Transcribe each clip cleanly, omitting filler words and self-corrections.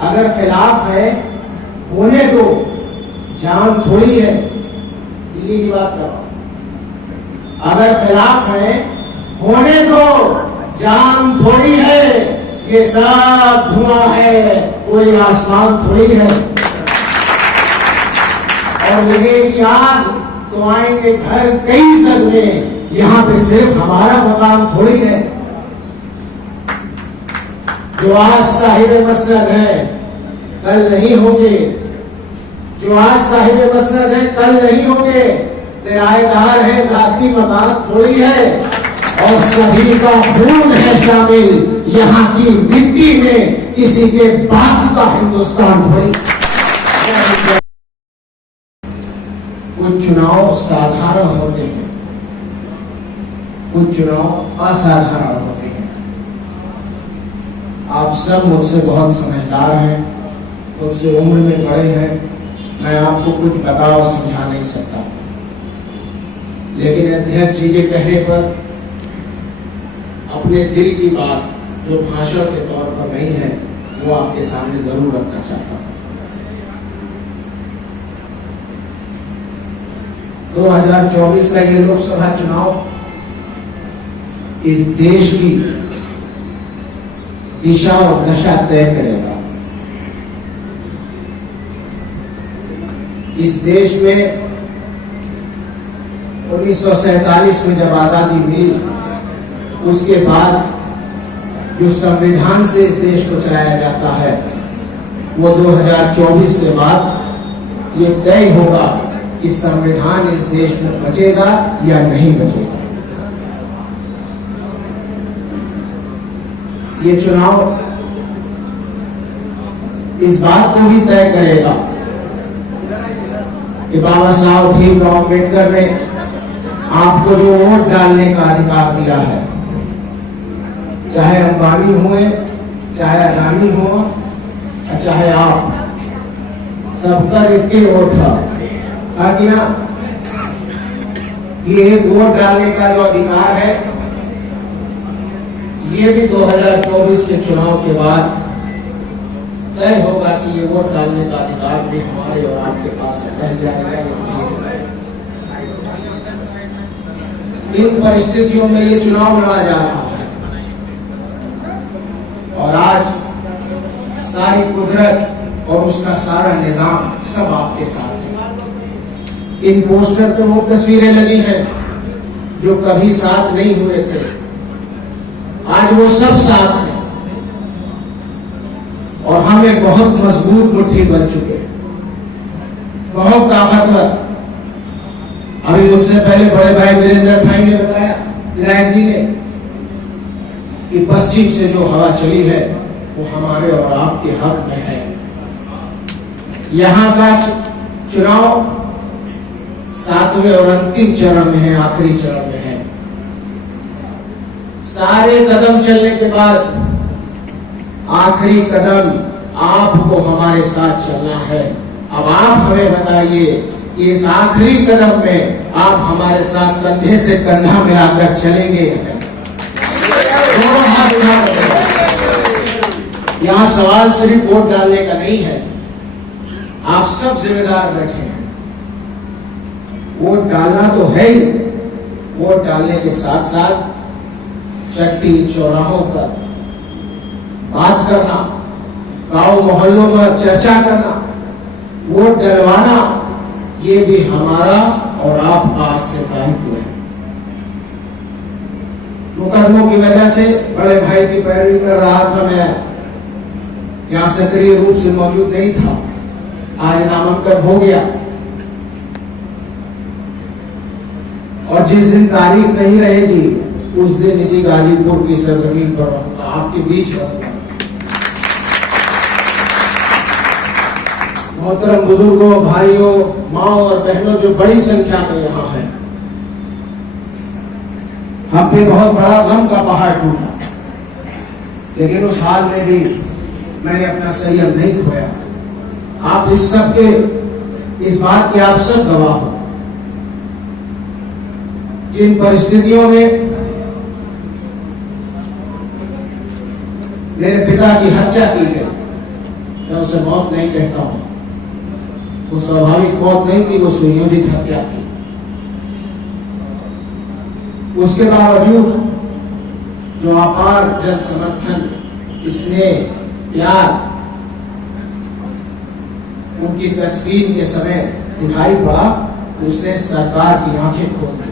अगर खिलाफ है होने दो, जान थोड़ी है। दिल्ली की बात कर रहा हूं। अगर खिलाफ है होने दो, जान थोड़ी है। ये सब धुआं है, कोई आसमान थोड़ी है। और लगेगी आग तो आएंगे घर कई सदमे, यहाँ पे सिर्फ हमारा मकाम थोड़ी है। जो आज साहिब मसनद है कल नहीं होंगे, जो आज साहिब मसनद है कल नहीं होंगे। किराएदार है, जाती मकाम थोड़ी है। और सभी का खून है शामिल यहाँ की मिट्टी में, किसी के बाप का हिंदुस्तान थोड़ी। कुछ चुनाव साधारण होते हैं, कुछ चुनाव असाधारण होते हैं। आप सब मुझसे बहुत समझदार हैं, मुझसे उम्र में बड़े हैं, मैं आपको कुछ बता और समझा नहीं सकता। लेकिन अध्यक्ष जी के कहने पर अपने दिल की बात जो भाषण के तौर पर नहीं है, वो आपके सामने जरूर रखना चाहता हूं। 2024 का ये लोकसभा चुनाव इस देश की दिशा और दशा तय करेगा। इस देश में 1947 में जब आजादी मिली, उसके बाद जो संविधान से इस देश को चलाया जाता है, वो 2024 के बाद ये तय होगा कि संविधान इस देश में बचेगा या नहीं बचेगा। ये चुनाव इस बात को भी तय करेगा कि बाबा साहब भीमराव अम्बेडकर ने आपको जो वोट डालने का अधिकार दिया है, चाहे अंबानी हुए, चाहे अदानी हो, चाहे आप, सबका एक ही वोट था। ये एक वोट डालने का जो अधिकार है, ये भी 2024 के चुनाव के बाद तय होगा कि ये वोट डालने का अधिकार भी हमारे और आपके पास रह जाएगा। इन परिस्थितियों में ये चुनाव लड़ा जा रहा है और आज सारी कुदरत और उसका सारा निजाम सब आपके साथ है। इन पोस्टर पे वो तस्वीरें लगी हैं जो कभी साथ नहीं हुए थे, आज वो सब साथ हैं और हम एक बहुत मजबूत मुट्ठी बन चुके हैं, बहुत ताकतवर। अभी मुझसे पहले बड़े भाई वीरेंद्र भाई ने बताया, विधायक जी ने, कि पश्चिम से जो हवा चली है वो हमारे और आपके हक में है। यहाँ का चुनाव 7वें और अंतिम चरण में है, आखिरी चरण में है। सारे कदम चलने के बाद आखिरी कदम आपको हमारे साथ चलना है। अब आप हमें बताइए कि इस आखिरी कदम में आप हमारे साथ कंधे से कंधा मिलाकर चलेंगे। दोनों हाथ उठाकर। यहाँ सवाल सिर्फ वोट डालने का नहीं है, आप सब जिम्मेदार बैठे हैं। वोट डालना तो है ही, वोट डालने के साथ साथ चट्टी चौराहों पर बात करना, गांव मोहल्लों में चर्चा करना, वोट डलवाना, ये भी हमारा और आपका से दायित्व है। मुकदमों की वजह से बड़े भाई की पैरवी कर रहा था, मैं यहाँ सक्रिय रूप से मौजूद नहीं था। आज नामांकन हो गया और जिस दिन तारीख नहीं रहेगी उस दिन इसी गाजीपुर की सरजमीन पर रहूंगा, आपके बीच रहूंगा। मोहतरम बुजुर्गों, भाइयों, माओ और बहनों जो बड़ी संख्या में यहाँ हैं, हम पे बहुत बड़ा गम का पहाड़ टूटा, लेकिन उस हाल में भी मैंने अपना संयम नहीं खोया। आप इस सब के, इस बात के आप सब गवाह हो। जिन परिस्थितियों में मेरे पिता की हत्या की गई, मैं उसे मौत नहीं कहता हूं, वो स्वाभाविक मौत नहीं थी, वो सुनियोजित हत्या थी। उसके बावजूद जो अपार जन समर्थन, स्नेह, प्यार उनकी तदफीन के समय दिखाई पड़ा, उसने सरकार की आंखें खोल दी।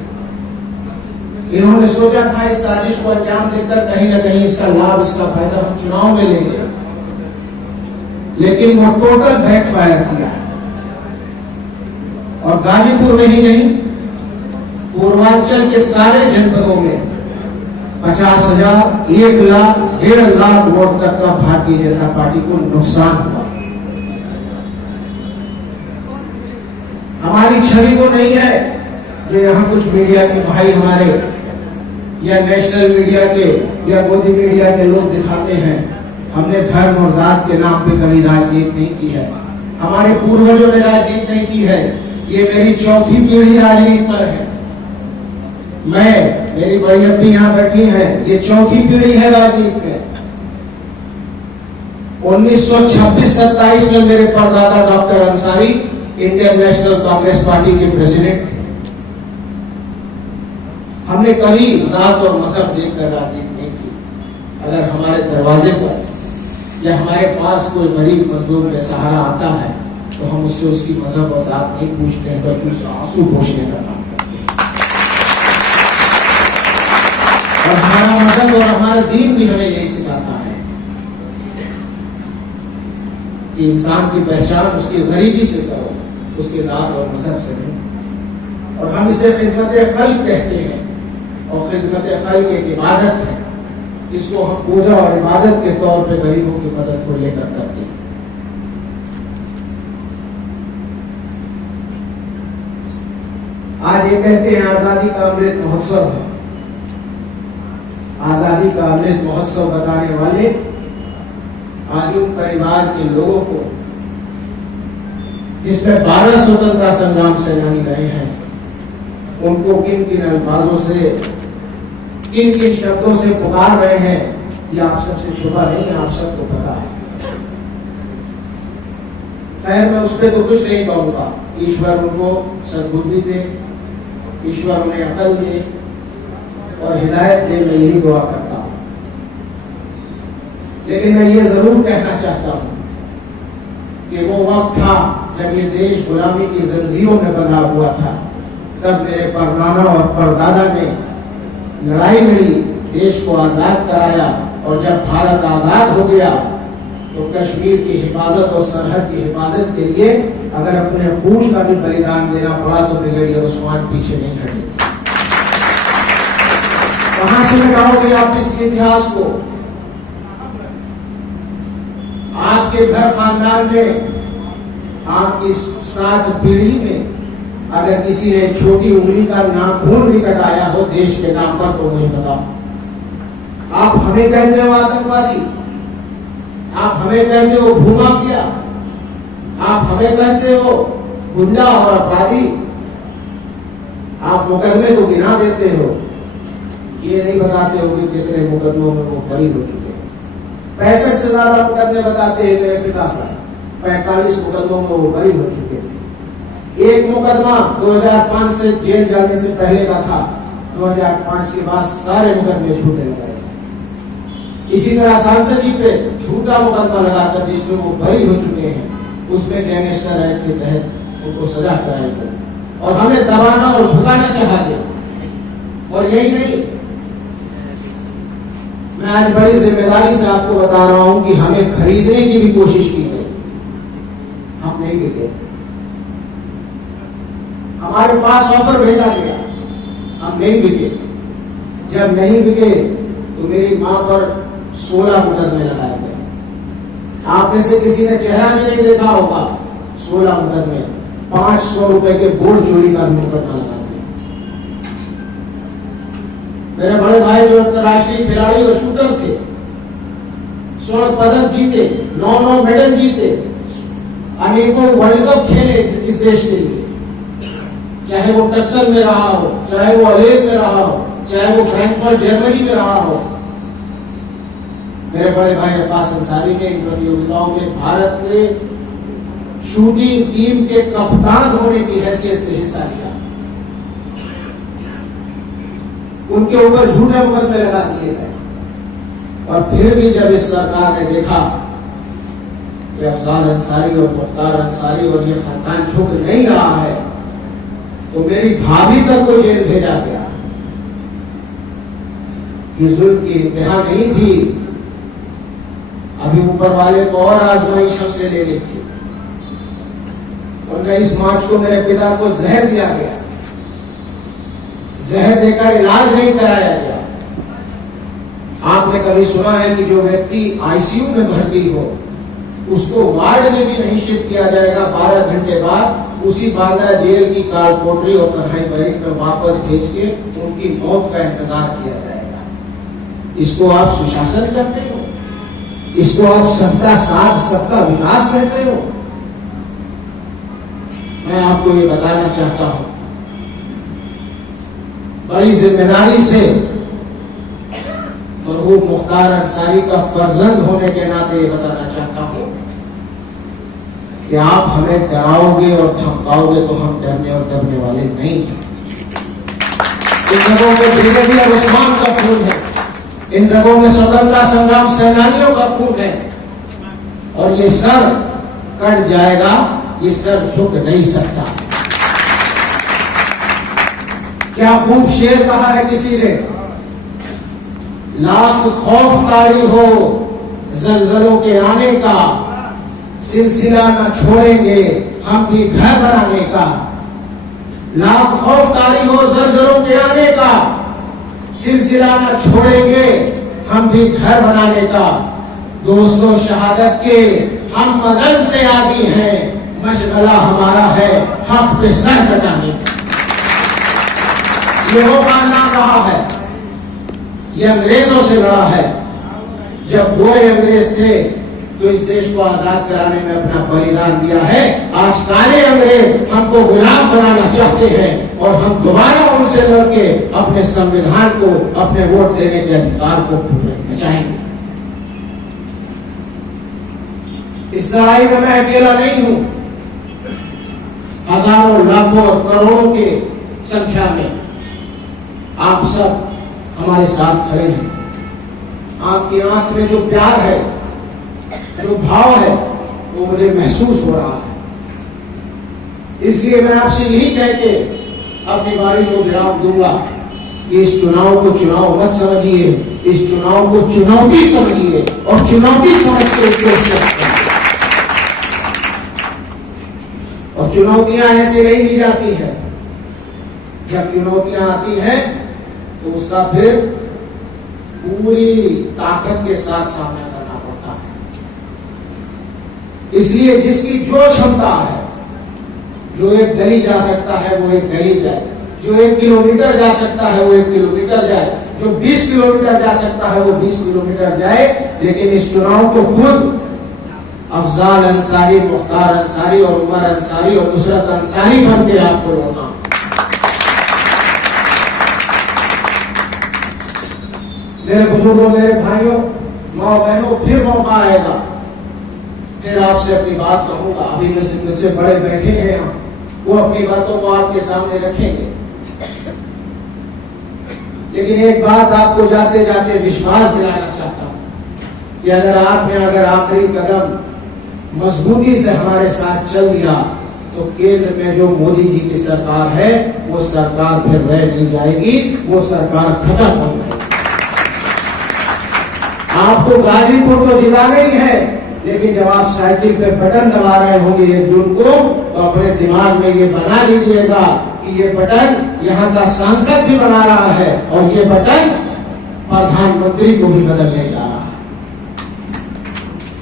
इन्होंने सोचा था इस साजिश को अंजाम देकर कहीं ना कहीं इसका लाभ, इसका फायदा हम चुनाव में लेंगे, लेकिन वो टोटल बैकफायर किया। और गाजीपुर में ही नहीं, पूर्वांचल के सारे जनपदों में 50,000, 1 लाख, 1.5 लाख वोट तक का भारतीय जनता पार्टी को नुकसान हुआ। हमारी छवि वो नहीं है जो यहाँ कुछ मीडिया के भाई हमारे या नेशनल मीडिया के या गोदी मीडिया के लोग दिखाते हैं। हमने धर्म और जात के नाम पे कभी राजनीति नहीं की है, हमारे पूर्वजों ने राजनीति नहीं की है। ये मेरी चौथी पीढ़ी राजनीति पर है। मेरी बड़ी अम्मी यहाँ बैठी है, ये चौथी पीढ़ी है राजनीति में। 1926-27 में मेरे परदादा doctor Ansari Indian national Congress party के प्रेसिडेंट थे। हमने कभी जात और मजहब देखकर राजनीति नहीं की। अगर हमारे दरवाजे पर या हमारे पास कोई गरीब मजदूर बेसहारा आता है तो हम उससे उसकी मजहब और जात नहीं पूछते हैं, बल्कि उससे आंसू पोंछने का काम करते हैं। और हमारा मजहब और हमारा दीन भी हमें यही सिखाता है कि इंसान की पहचान उसकी गरीबी से करो, उसके जात और मजहब से नहीं। और हम इसे खिदमत खल्क कहते हैं, और खिदमत खल्क एक इबादत है। इसको हम पूजा और इबादत के तौर पे गरीबों की मदद को लेकर करते हैं। आज ये कहते हैं आजादी का अमृत महोत्सव है। आजादी का अमृत महोत्सव बताने वाले आजूम परिवार के लोगों को, जिसमें 12 स्वतंत्रता संग्राम सेनानी रहे हैं, उनको किन किन अल्फाजों से, किन किन शब्दों से पुकार रहे हैं, ये आप सबसे छुपा नहीं है, आप सबको पता है। खैर, मैं उस पर तो कुछ नहीं कहूंगा। ईश्वर उनको सद्बुद्धि दे, ईश्वर उन्हें अकल दे और हिदायत दे, मैं यही दुआ करता हूं। लेकिन मैं ये जरूर कहना चाहता हूं कि वो वक्त था जब ये देश गुलामी की जंजीरों में बंधा हुआ था। तब मेरे परनाना और परदादा ने लड़ाई लड़ी, देश को आजाद कराया। और जब भारत आजाद हो गया तो कश्मीर की हिफाजत और सरहद की हिफाजत के लिए अगर अपने खून का भी बलिदान देना पड़ा तो ब्रिगेडियर उस्मान पीछे नहीं हटे थे। कहां से मिटाओगे आप इसके इतिहास को? आपके घर खानदान में, आपकी 7 पीढ़ी में अगर किसी ने छोटी उंगली का नाखून भी कटाया हो देश के नाम पर, तो मुझे बताओ। आप हमें कहते हो आतंकवादी, आप हमें कहते हो भूमाफिया, आप हमें कहते हो गुंडा और अपराधी, आप मुकदमे तो गिना देते हो, ये नहीं बताते हो कि कितने मुकदमों में वो बरी हो चुके हैं। 65 से ज्यादा मुकदमे बताते हैं मेरे पिता पर, 45 मुकदमों में वो बरी हो चुके थे। एक मुकदमा 2005 से जेल जाने से पहले का था, 2005 के बाद सारे मुकदमे छूटे लगाए। इसी तरह सांसद जी पे झूठा मुकदमा लगाकर जिसमें वो बरी हो चुके हैं, उसमें गैंगस्टर एक्ट के तहत उनको सजा कराई गई और हमें दबाना और झुकाना चाहते। और यही नहीं, मैं आज बड़ी जिम्मेदारी से आपको बता रहा हूं कि हमें खरीदने की भी कोशिश की गई, हम नहीं बिके। हमारे पास ऑफर भेजा गया, हम नहीं बिके। जब नहीं बिके तो मेरी मां पर 16 मुकदमे लगाए गए। आप में से किसी ने चेहरा भी नहीं देखा होगा। 16 मुकदमे, 500 रुपए के बोर्ड चोरी का मुकदमा लगा दिया। मेरे बड़े भाई जो अंतर्राष्ट्रीय खिलाड़ी और शूटर थे, स्वर्ण पदक जीते, 9 मेडल जीते, अनेकों वर्ल्ड कप खेले इस देश के लिए, चाहे वो टक्सन में रहा हो, चाहे वो अलेप में रहा हो, चाहे वो फ्रैंकफर्ट जर्मनी में रहा हो। मेरे बड़े भाई अब्बास अंसारी ने इन प्रतियोगिताओं में भारत के शूटिंग टीम के कप्तान होने की हैसियत से हिस्सा लिया। उनके ऊपर झूठे मुकदमे लगा दिए गए और फिर भी जब इस सरकार ने देखा कि अफजाल अंसारी और मुख्तार अंसारी और ये खानदान झुक नहीं रहा है, तो मेरी भाभी तक को जेल भेजा गया। ये जुल्म की इंतहा नहीं थी, अभी ऊपर वाले को और आजमाइश हमसे ले ली थी। 19 मार्च को मेरे पिता को जहर दिया गया, जहर देकर इलाज नहीं कराया गया। आपने कभी सुना है कि जो व्यक्ति आईसीयू में भर्ती हो उसको वार्ड में भी नहीं शिफ्ट किया जाएगा, 12 घंटे बाद उसी बांदा जेल की काल कोठरी और तन्हाई बैरिक में वापस भेज के उनकी मौत का इंतजार किया जाएगा। इसको आप सुशासन कहते हो? इसको आप सबका साथ सबका विकास कहते हो? मैं आपको ये बताना चाहता हूं, बड़ी जिम्मेदारी से मरहूम मुख्तार अंसारी का फर्जंद होने के नाते ये बताना चाहता हूं कि आप हमें डराओगे और धमकाओगे तो हम डरने और दबने वाले नहीं हैं। इन रगों में ब्रिगेडियर उस्मान का खून है, इन रगों में स्वतंत्रता संग्राम सेनानियों का खून है और ये सर कट जाएगा, ये सर झुक नहीं सकता। क्या खूब शेर कहा है किसी ने, लाख खौफकारी हो जलजलों के आने का, सिलसिला न छोड़ेंगे हम भी घर बनाने का। लाख खौफकारी हो जलजलों के आने का, सिलसिला न छोड़ेंगे हम भी घर बनाने का। दोस्तों शहादत के हम मजल से आदी हैं, मशगला हमारा है हक पे सर कटाने का। ये वो नाम रहा है, ये अंग्रेजों से लड़ा है। जब गोरे अंग्रेज थे तो इस देश को आजाद कराने में अपना बलिदान दिया है। आज काले अंग्रेज हमको गुलाम बनाना चाहते हैं और हम दोबारा उनसे लड़के अपने संविधान को, अपने वोट देने के अधिकार को बचाएंगे। इस लड़ाई में मैं अकेला नहीं हूं, हजारों लाखों और करोड़ों के संख्या में आप सब हमारे साथ खड़े हैं। आपकी आंख में जो प्यार है, जो भाव है, वो मुझे महसूस हो रहा है। इसलिए मैं आपसे यही कह के अपनी बारी को विराम दूंगा कि इस चुनाव को चुनाव मत समझिए, इस चुनाव को चुनौती समझिए और चुनौती समझ के इसको एक्सेप्ट करिए। और चुनौतियां ऐसे नहीं ली जाती हैं। जब चुनौतियां आती हैं तो उसका फिर पूरी ताकत के साथ सामना करना पड़ता है। इसलिए जिसकी जो क्षमता है, जो 1 गली जा सकता है वो 1 गली जाए, जो 1 किलोमीटर जा सकता है वो 1 किलोमीटर जाए, जो 20 किलोमीटर जा सकता है वो 20 किलोमीटर जाए। लेकिन इस चुनाव को खुद अफजाल अंसारी, मुख्तार अंसारी और उमर अंसारी और नुसरत अंसारी बन के आपको लड़ना। मेरे बुजुर्गों, मेरे भाइयों, माँ बहनों, फिर मौका आएगा, फिर आपसे अपनी बात कहूंगा। अभी मुझसे बड़े बैठे हैं यहाँ, वो अपनी बातों को आपके सामने रखेंगे। लेकिन एक बात आपको जाते जाते विश्वास दिलाना चाहता हूं कि अगर आखिरी कदम मजबूती से हमारे साथ चल दिया तो केंद्र में जो मोदी जी की सरकार है वो सरकार फिर रह नहीं जाएगी, वो सरकार खत्म हो जाएगी। आपको गाजीपुर को जिताना ही है, लेकिन जब आप साइकिल पे बटन दबा रहे होंगे 1 जून को, तो अपने दिमाग में ये बना लीजिएगा कि ये बटन यहाँ का सांसद भी बना रहा है और ये बटन प्रधानमंत्री को भी बदलने जा रहा है।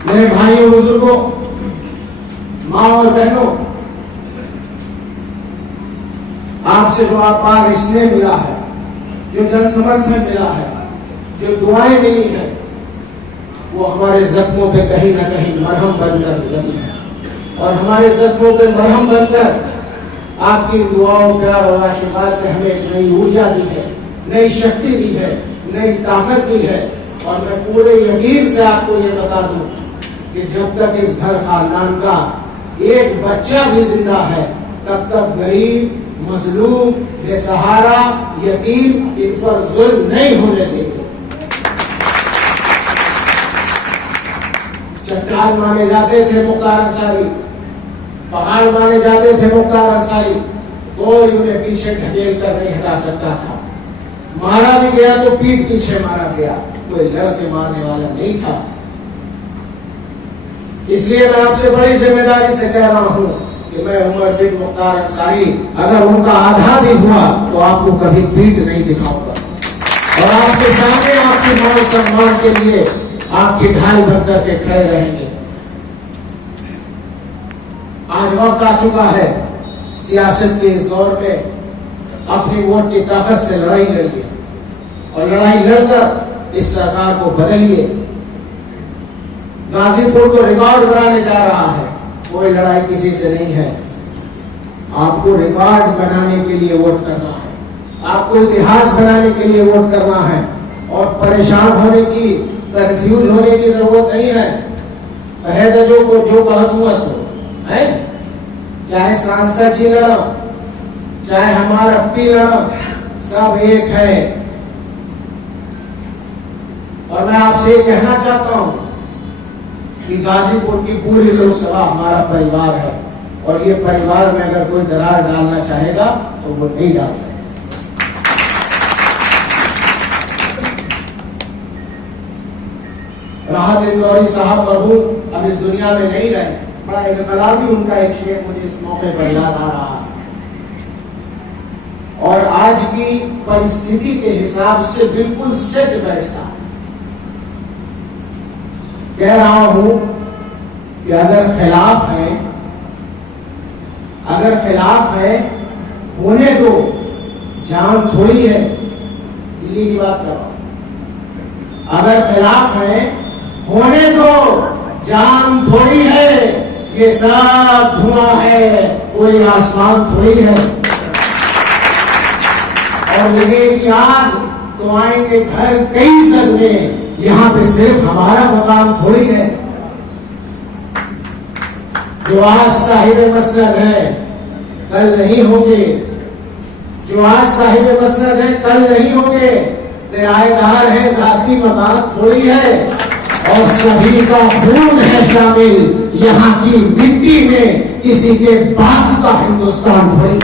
मेरे भाइयों, बुजुर्गों, माँ और बहनों, आपसे जो अपार स्नेह मिला है, जो जन समर्थन मिला है, जो दुआएं मिली हैं, वो हमारे जख्मों पे कहीं ना कहीं मरहम बनकर लगी है। और हमारे जख्मों पे मरहम बनकर आपकी दुआओं, प्यार और आशीर्वाद ने हमें एक नई ऊर्जा दी है, नई शक्ति दी है, नई ताकत दी है और मैं पूरे यकीन से आपको ये बता दूं कि जब तक इस घर खानदान का एक बच्चा भी जिंदा है, तब तक गरीब, मजलूम, बेसहारा, यतीम इन पर जुल्म नहीं होने देंगे। चट्टान माने जाते थे मुख्तार अंसारी, पहाड़ माने जाते थे मुख्तार अंसारी, कोई उन्हें पीछे ढकेल कर नहीं हटा सकता था। मारा भी गया तो पीठ पीछे मारा गया, कोई लड़के मारने वाला नहीं था। इसलिए मैं आपसे बड़ी जिम्मेदारी से कह रहा हूं कि मैं उमर बिन मुख्तार अंसारी, अगर उनका आधा भी हुआ तो आपको कभी पीठ नहीं दिखाऊंगा और आपके सामने आपके मान सम्मान के लिए आपकी ढाल बनकर के खड़े रहेंगे। आज वक्त आ चुका है सियासत के इस दौर में अपनी वोट की ताकत से लड़ाई लड़िए और लड़ाई लड़कर इस सरकार को बदलिए। गाजीपुर को रिकॉर्ड बनाने जा रहा है, कोई लड़ाई किसी से नहीं है। आपको रिकॉर्ड बनाने के लिए वोट करना है, आपको इतिहास बनाने के लिए वोट करना है और परेशान होने की, कंफ्यूज होने की जरूरत नहीं है। कहे तो जो कह दूंगा सो है, चाहे सांसद जी लड़ो, चाहे हमारा अपी लड़ो, सब एक है। और मैं आपसे कहना चाहता हूं कि गाजीपुर की पूरी लोकसभा हमारा परिवार है और ये परिवार में अगर कोई दरार डालना चाहेगा तो वो नहीं डाल सकता। राहत इंदौरी साहब मरहूम अब इस दुनिया में नहीं रहे, बड़ा इनकलाबी उनका एक शेर मुझे इस मौके पर याद आ रहा है और आज की परिस्थिति के हिसाब से बिल्कुल सेट बैठता है। कह रहा हूं कि अगर खिलाफ है होने दो, जान थोड़ी है। दिल्ली की बात कर रहा हूं, अगर खिलाफ है होने दो, जान थोड़ी है। ये सब धुआं है, कोई आसमान थोड़ी है। और लगेगी आग तो आएंगे घर कई सदमे, यहां पे सिर्फ हमारा मकाम थोड़ी है। जो आज साहिब मसनद है कल नहीं होंगे, जो आज साहिब मसनद है कल नहीं होंगे। किराएदार है, जाती मकाम थोड़ी है और सभी का खून है शामिल यहाँ की मिट्टी में, किसी के बाप का हिंदुस्तान थोड़ी।